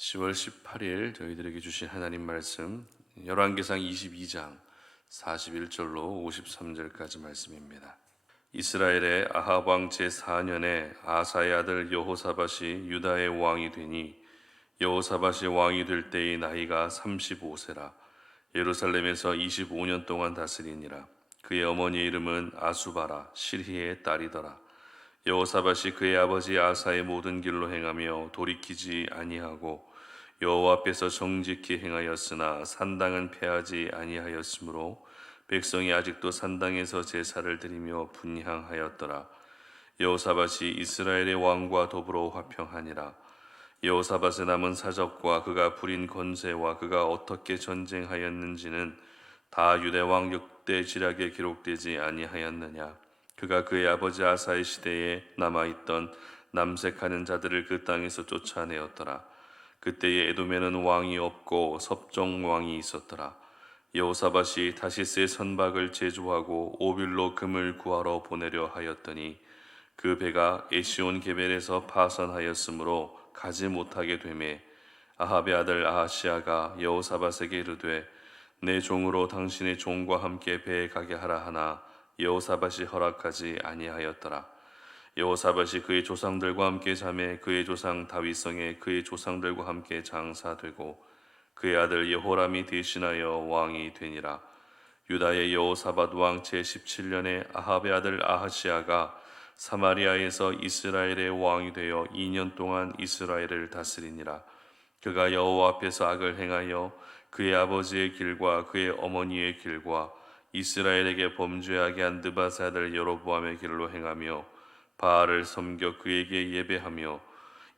10월 18일 저희들에게 주신 하나님 말씀 열왕기상 22장 41절로 53절까지 말씀입니다. 이스라엘의 아합 왕 제4년에 아사의 아들 여호사밧이 유다의 왕이 되니 여호사밧이 왕이 될 때의 나이가 35세라 예루살렘에서 25년 동안 다스리니라. 그의 어머니의 이름은 아수바라 실히의 딸이더라. 여호사밧이 그의 아버지 아사의 모든 길로 행하며 돌이키지 아니하고 여호와 앞에서 정직히 행하였으나 산당은 패하지 아니하였으므로 백성이 아직도 산당에서 제사를 드리며 분향하였더라. 여호사밧이 이스라엘의 왕과 더불어 화평하니라. 여호사밧의 남은 사적과 그가 부린 건세와 그가 어떻게 전쟁하였는지는 다 유대 왕 역대 지략에 기록되지 아니하였느냐. 그가 그의 아버지 아사의 시대에 남아있던 남색하는 자들을 그 땅에서 쫓아내었더라. 그때에 에돔에는 왕이 없고 섭정 왕이 있었더라. 여호사밧이 다시스의 선박을 제조하고 오빌로 금을 구하러 보내려 하였더니 그 배가 에시온 게벨에서 파선하였으므로 가지 못하게 되매 아합의 아들 아하시아가 여호사밧에게 이르되 내 종으로 당신의 종과 함께 배에 가게 하라 하나 여호사밧이 허락하지 아니하였더라. 여호사밧이 그의 조상들과 함께 잠에 그의 조상 다윗성에 그의 조상들과 함께 장사되고 그의 아들 여호람이 대신하여 왕이 되니라. 유다의 여호사밧 왕 제17년에 아합의 아들 아하시아가 사마리아에서 이스라엘의 왕이 되어 2년 동안 이스라엘을 다스리니라. 그가 여호와 앞에서 악을 행하여 그의 아버지의 길과 그의 어머니의 길과 이스라엘에게 범죄하게 한 느바세 아들 여로보암의 길로 행하며 바알을 섬겨 그에게 예배하며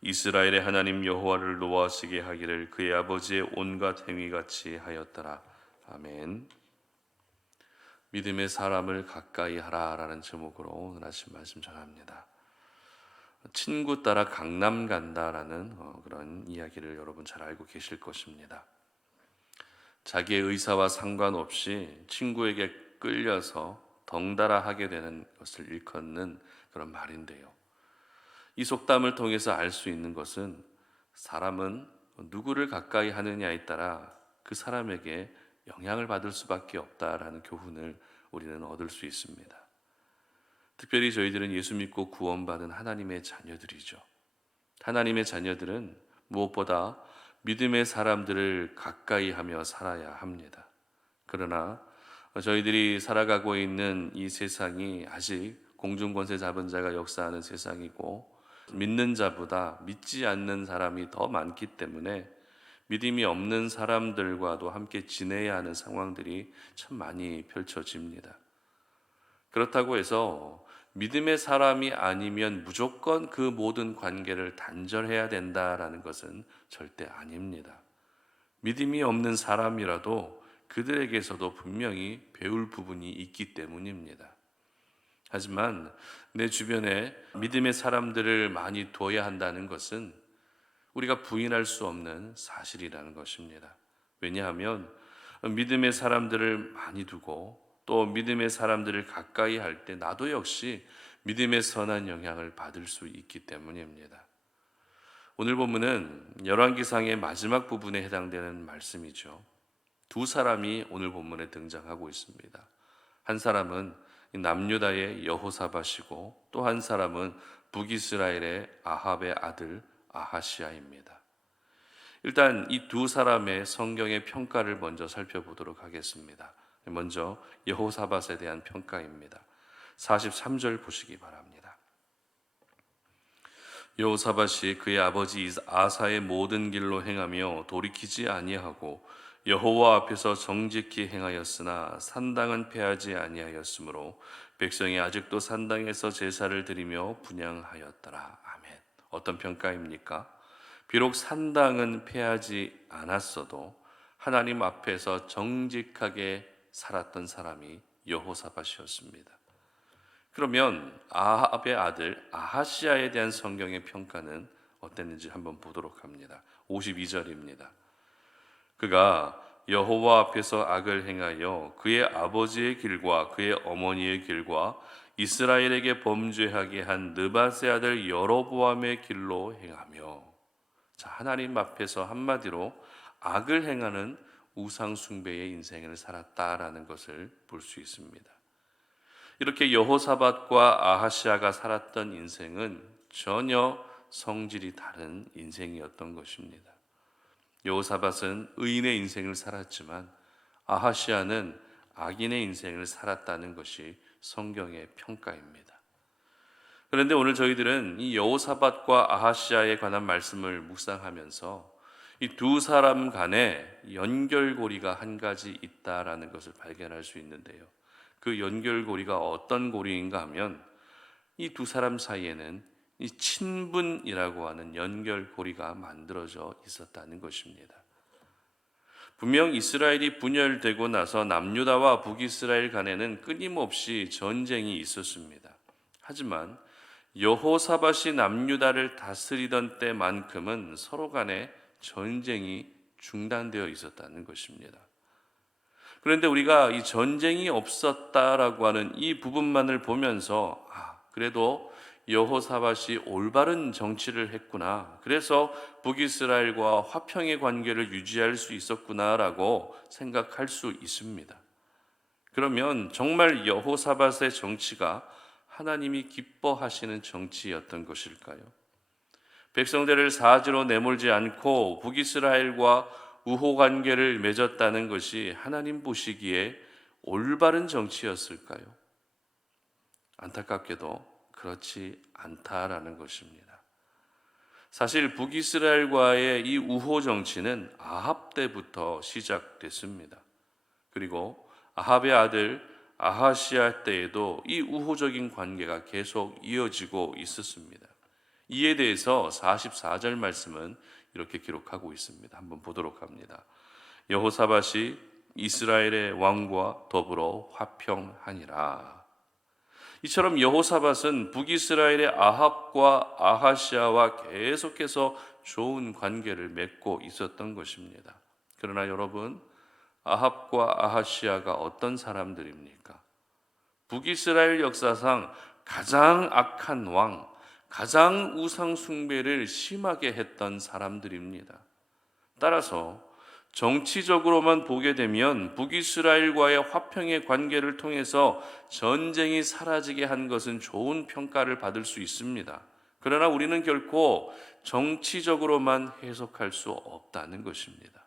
이스라엘의 하나님 여호와를 노하시게 하기를 그의 아버지의 온갖 행위같이 하였더라. 아멘. 믿음의 사람을 가까이 하라라는 제목으로 오늘 아침 말씀 전합니다. 친구 따라 강남 간다라는 그런 이야기를 여러분 잘 알고 계실 것입니다. 자기의 의사와 상관없이 친구에게 끌려서 덩달아 하게 되는 것을 일컫는 그런 말인데요. 이 속담을 통해서 알 수 있는 것은 사람은 누구를 가까이 하느냐에 따라 그 사람에게 영향을 받을 수밖에 없다라는 교훈을 우리는 얻을 수 있습니다. 특별히 저희들은 예수 믿고 구원받은 하나님의 자녀들이죠. 하나님의 자녀들은 무엇보다 믿음의 사람들을 가까이 하며 살아야 합니다. 그러나 저희들이 살아가고 있는 이 세상이 아직 공중권세 잡은 자가 역사하는 세상이고 믿는 자보다 믿지 않는 사람이 더 많기 때문에 믿음이 없는 사람들과도 함께 지내야 하는 상황들이 참 많이 펼쳐집니다. 그렇다고 해서 믿음의 사람이 아니면 무조건 그 모든 관계를 단절해야 된다라는 것은 절대 아닙니다. 믿음이 없는 사람이라도 그들에게서도 분명히 배울 부분이 있기 때문입니다. 하지만 내 주변에 믿음의 사람들을 많이 둬야 한다는 것은 우리가 부인할 수 없는 사실이라는 것입니다. 왜냐하면 믿음의 사람들을 많이 두고 또 믿음의 사람들을 가까이 할 때 나도 역시 믿음의 선한 영향을 받을 수 있기 때문입니다. 오늘 본문은 열왕기상의 마지막 부분에 해당되는 말씀이죠. 두 사람이 오늘 본문에 등장하고 있습니다. 한 사람은 남유다의 여호사밧이고 또 한 사람은 북이스라엘의 아합의 아들 아하시아입니다. 일단 이 두 사람의 성경의 평가를 먼저 살펴보도록 하겠습니다. 먼저 여호사밧에 대한 평가입니다. 43절 보시기 바랍니다. 여호사밧이 그의 아버지 아사의 모든 길로 행하며 돌이키지 아니하고 여호와 앞에서 정직히 행하였으나 산당은 패하지 아니하였으므로 백성이 아직도 산당에서 제사를 드리며 분향하였더라. 아멘. 어떤 평가입니까? 비록 산당은 패하지 않았어도 하나님 앞에서 정직하게 살았던 사람이 여호사밧이었습니다. 그러면 아합의 아들 아하시아에 대한 성경의 평가는 어땠는지 한번 보도록 합니다. 52절입니다. 그가 여호와 앞에서 악을 행하여 그의 아버지의 길과 그의 어머니의 길과 이스라엘에게 범죄하게 한 느바세 아들 여로보암의 길로 행하며, 자, 하나님 앞에서 한마디로 악을 행하는 우상 숭배의 인생을 살았다라는 것을 볼 수 있습니다. 이렇게 여호사밧과 아하시아가 살았던 인생은 전혀 성질이 다른 인생이었던 것입니다. 여호사밧은 의인의 인생을 살았지만 아하시아는 악인의 인생을 살았다는 것이 성경의 평가입니다. 그런데 오늘 저희들은 이 여호사밧과 아하시아에 관한 말씀을 묵상하면서 이 두 사람 간에 연결고리가 한 가지 있다라는 것을 발견할 수 있는데요. 그 연결고리가 어떤 고리인가 하면 이 두 사람 사이에는 이 친분이라고 하는 연결고리가 만들어져 있었다는 것입니다. 분명 이스라엘이 분열되고 나서 남유다와 북이스라엘 간에는 끊임없이 전쟁이 있었습니다. 하지만 여호사밧이 남유다를 다스리던 때만큼은 서로 간에 전쟁이 중단되어 있었다는 것입니다. 그런데 우리가 이 전쟁이 없었다라고 하는 이 부분만을 보면서 그래도 여호사밧이 올바른 정치를 했구나, 그래서 북이스라엘과 화평의 관계를 유지할 수 있었구나라고 생각할 수 있습니다. 그러면 정말 여호사밧의 정치가 하나님이 기뻐하시는 정치였던 것일까요? 백성들을 사지로 내몰지 않고 북이스라엘과 우호 관계를 맺었다는 것이 하나님 보시기에 올바른 정치였을까요? 안타깝게도 그렇지 않다라는 것입니다. 사실 북이스라엘과의 이 우호 정치는 아합 때부터 시작됐습니다. 그리고 아합의 아들 아하시아 때에도 이 우호적인 관계가 계속 이어지고 있었습니다. 이에 대해서 44절 말씀은 이렇게 기록하고 있습니다. 한번 보도록 합니다. 여호사밧이 이스라엘의 왕과 더불어 화평하니라. 이처럼 여호사밧은 북이스라엘의 아합과 아하시아와 계속해서 좋은 관계를 맺고 있었던 것입니다. 그러나 여러분, 아합과 아하시아가 어떤 사람들입니까? 북이스라엘 역사상 가장 악한 왕, 가장 우상 숭배를 심하게 했던 사람들입니다. 따라서 정치적으로만 보게 되면 북이스라엘과의 화평의 관계를 통해서 전쟁이 사라지게 한 것은 좋은 평가를 받을 수 있습니다. 그러나 우리는 결코 정치적으로만 해석할 수 없다는 것입니다.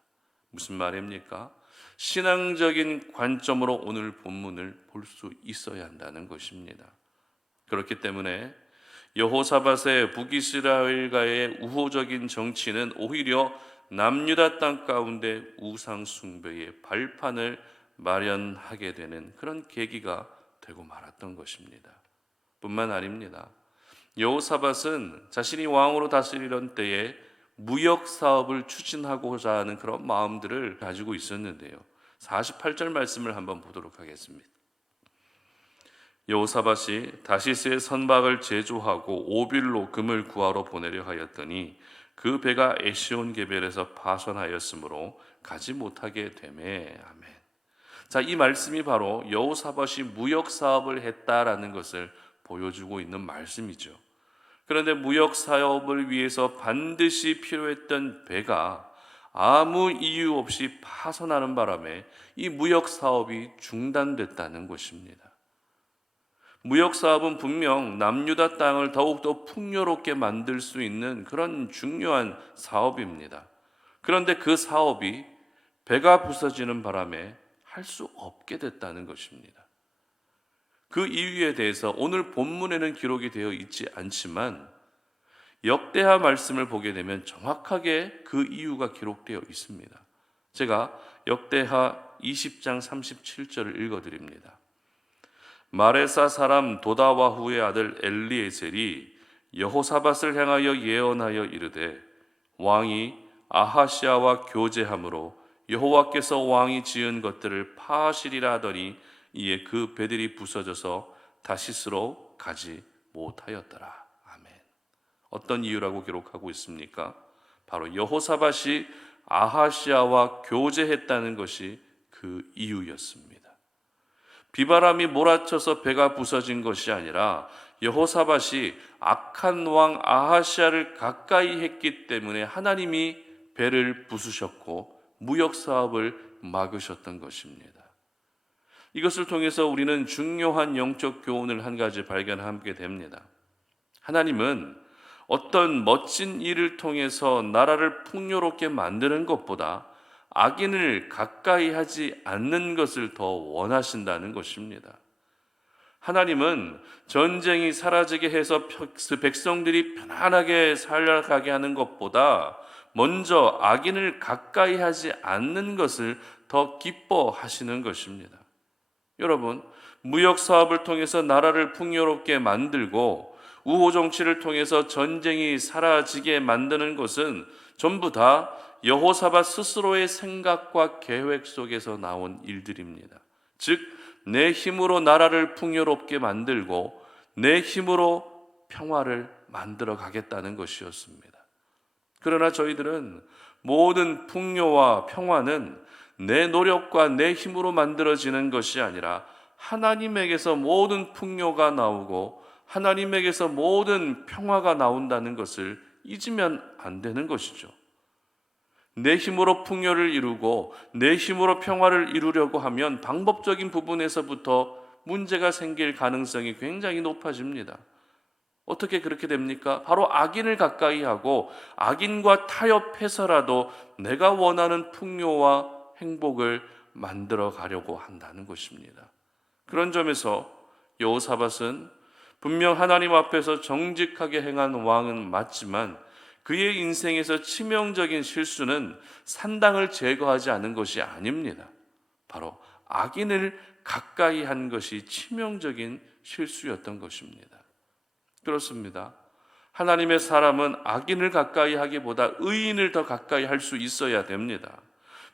무슨 말입니까? 신앙적인 관점으로 오늘 본문을 볼 수 있어야 한다는 것입니다. 그렇기 때문에 여호사밧의 북이스라엘과의 우호적인 정치는 오히려 남유다 땅 가운데 우상 숭배의 발판을 마련하게 되는 그런 계기가 되고 말았던 것입니다. 뿐만 아닙니다. 여호사밧은 자신이 왕으로 다스리던 때에 무역 사업을 추진하고자 하는 그런 마음들을 가지고 있었는데요. 48절 말씀을 한번 보도록 하겠습니다. 여호사밧이 다시스의 선박을 제조하고 오빌로 금을 구하러 보내려 하였더니 그 배가 에시온 게벨에서 파손하였으므로 가지 못하게 되매. 아멘. 자, 이 말씀이 바로 여호사밧이 무역 사업을 했다라는 것을 보여주고 있는 말씀이죠. 그런데 무역 사업을 위해서 반드시 필요했던 배가 아무 이유 없이 파손하는 바람에 이 무역 사업이 중단됐다는 것입니다. 무역 사업은 분명 남유다 땅을 더욱더 풍요롭게 만들 수 있는 그런 중요한 사업입니다. 그런데 그 사업이 배가 부서지는 바람에 할 수 없게 됐다는 것입니다. 그 이유에 대해서 오늘 본문에는 기록이 되어 있지 않지만 역대하 말씀을 보게 되면 정확하게 그 이유가 기록되어 있습니다. 제가 역대하 20장 37절을 읽어드립니다. 마레사 사람 도다와후의 아들 엘리에셀이 여호사밧을 향하여 예언하여 이르되 왕이 아하시아와 교제함으로 여호와께서 왕이 지은 것들을 파하시리라 하더니 이에 그 배들이 부서져서 다시스로 가지 못하였더라. 아멘. 어떤 이유라고 기록하고 있습니까? 바로 여호사밧이 아하시아와 교제했다는 것이 그 이유였습니다. 비바람이 몰아쳐서 배가 부서진 것이 아니라 여호사밧이 악한 왕 아하시아를 가까이 했기 때문에 하나님이 배를 부수셨고 무역 사업을 막으셨던 것입니다. 이것을 통해서 우리는 중요한 영적 교훈을 한 가지 발견하게 됩니다. 하나님은 어떤 멋진 일을 통해서 나라를 풍요롭게 만드는 것보다 악인을 가까이 하지 않는 것을 더 원하신다는 것입니다. 하나님은 전쟁이 사라지게 해서 백성들이 편안하게 살아가게 하는 것보다 먼저 악인을 가까이 하지 않는 것을 더 기뻐하시는 것입니다. 여러분, 무역 사업을 통해서 나라를 풍요롭게 만들고 우호 정치를 통해서 전쟁이 사라지게 만드는 것은 전부 다 여호사밧 스스로의 생각과 계획 속에서 나온 일들입니다. 즉, 내 힘으로 나라를 풍요롭게 만들고 내 힘으로 평화를 만들어 가겠다는 것이었습니다. 그러나 저희들은 모든 풍요와 평화는 내 노력과 내 힘으로 만들어지는 것이 아니라 하나님에게서 모든 풍요가 나오고 하나님에게서 모든 평화가 나온다는 것을 잊으면 안 되는 것이죠. 내 힘으로 풍요를 이루고 내 힘으로 평화를 이루려고 하면 방법적인 부분에서부터 문제가 생길 가능성이 굉장히 높아집니다. 어떻게 그렇게 됩니까? 바로 악인을 가까이 하고 악인과 타협해서라도 내가 원하는 풍요와 행복을 만들어 가려고 한다는 것입니다. 그런 점에서 여호사밧은 분명 하나님 앞에서 정직하게 행한 왕은 맞지만 그의 인생에서 치명적인 실수는 산당을 제거하지 않은 것이 아닙니다. 바로 악인을 가까이 한 것이 치명적인 실수였던 것입니다. 그렇습니다. 하나님의 사람은 악인을 가까이 하기보다 의인을 더 가까이 할 수 있어야 됩니다.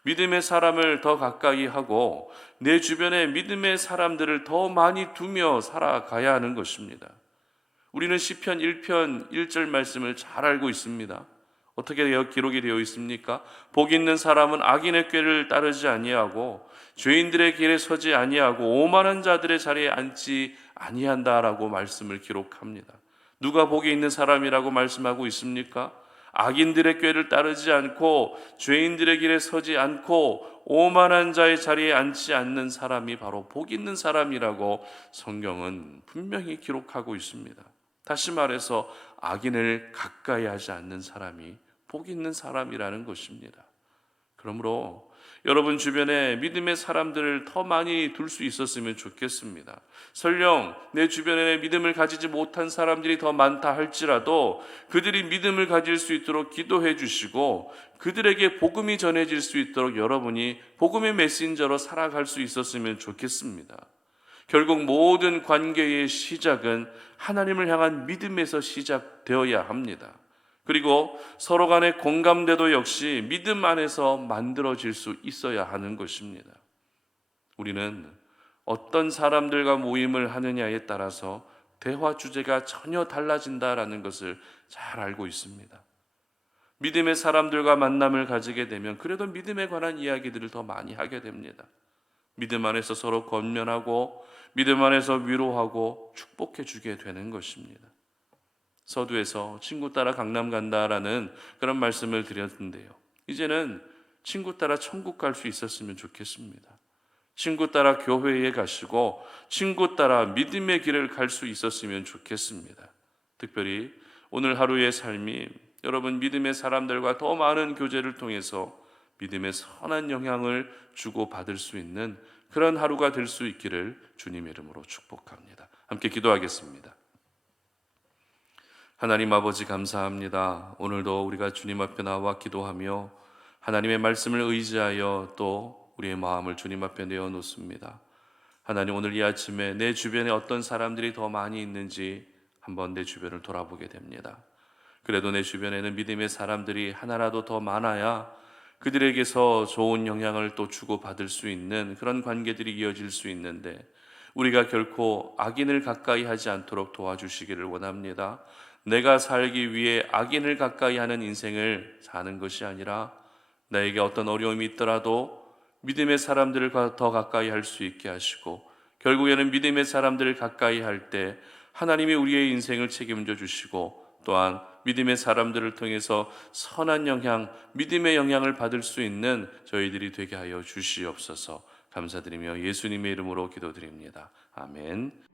믿음의 사람을 더 가까이 하고 내 주변에 믿음의 사람들을 더 많이 두며 살아가야 하는 것입니다. 우리는 시편 1편 1절 말씀을 잘 알고 있습니다. 어떻게 기록이 되어 있습니까? 복 있는 사람은 악인의 꾀를 따르지 아니하고 죄인들의 길에 서지 아니하고 오만한 자들의 자리에 앉지 아니한다라고 말씀을 기록합니다. 누가 복이 있는 사람이라고 말씀하고 있습니까? 악인들의 꾀를 따르지 않고 죄인들의 길에 서지 않고 오만한 자의 자리에 앉지 않는 사람이 바로 복 있는 사람이라고 성경은 분명히 기록하고 있습니다. 다시 말해서 악인을 가까이 하지 않는 사람이 복 있는 사람이라는 것입니다. 그러므로 여러분 주변에 믿음의 사람들을 더 많이 둘 수 있었으면 좋겠습니다. 설령 내 주변에 믿음을 가지지 못한 사람들이 더 많다 할지라도 그들이 믿음을 가질 수 있도록 기도해 주시고 그들에게 복음이 전해질 수 있도록 여러분이 복음의 메신저로 살아갈 수 있었으면 좋겠습니다. 결국 모든 관계의 시작은 하나님을 향한 믿음에서 시작되어야 합니다. 그리고 서로 간의 공감대도 역시 믿음 안에서 만들어질 수 있어야 하는 것입니다. 우리는 어떤 사람들과 모임을 하느냐에 따라서 대화 주제가 전혀 달라진다라는 것을 잘 알고 있습니다. 믿음의 사람들과 만남을 가지게 되면 그래도 믿음에 관한 이야기들을 더 많이 하게 됩니다. 믿음 안에서 서로 권면하고 믿음 안에서 위로하고 축복해 주게 되는 것입니다. 서두에서 친구 따라 강남 간다라는 그런 말씀을 드렸는데요. 이제는 친구 따라 천국 갈 수 있었으면 좋겠습니다. 친구 따라 교회에 가시고 친구 따라 믿음의 길을 갈 수 있었으면 좋겠습니다. 특별히 오늘 하루의 삶이 여러분 믿음의 사람들과 더 많은 교제를 통해서 믿음의 선한 영향을 주고받을 수 있는 그런 하루가 될 수 있기를 주님의 이름으로 축복합니다. 함께 기도하겠습니다. 하나님 아버지 감사합니다. 오늘도 우리가 주님 앞에 나와 기도하며 하나님의 말씀을 의지하여 또 우리의 마음을 주님 앞에 내어놓습니다. 하나님 오늘 이 아침에 내 주변에 어떤 사람들이 더 많이 있는지 한번 내 주변을 돌아보게 됩니다. 그래도 내 주변에는 믿음의 사람들이 하나라도 더 많아야 그들에게서 좋은 영향을 또 주고받을 수 있는 그런 관계들이 이어질 수 있는데 우리가 결코 악인을 가까이 하지 않도록 도와주시기를 원합니다. 내가 살기 위해 악인을 가까이 하는 인생을 사는 것이 아니라 나에게 어떤 어려움이 있더라도 믿음의 사람들을 더 가까이 할 수 있게 하시고 결국에는 믿음의 사람들을 가까이 할 때 하나님이 우리의 인생을 책임져 주시고 또한 믿음의 사람들을 통해서 선한 영향, 믿음의 영향을 받을 수 있는 저희들이 되게 하여 주시옵소서. 감사드리며 예수님의 이름으로 기도드립니다. 아멘.